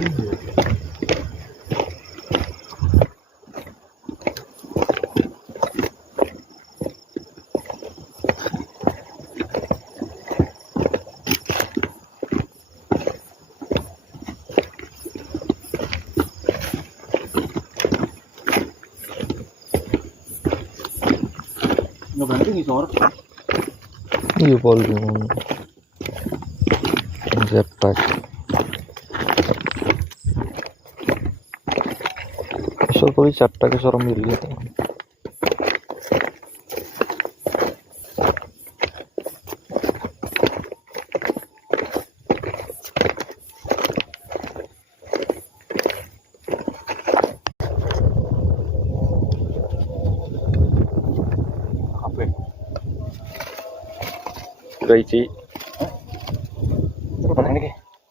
Nggak bantu ngisor. Iya pol bingung. Jetpack. Iso tulis jetpack iso milih. Apa? Gaiji.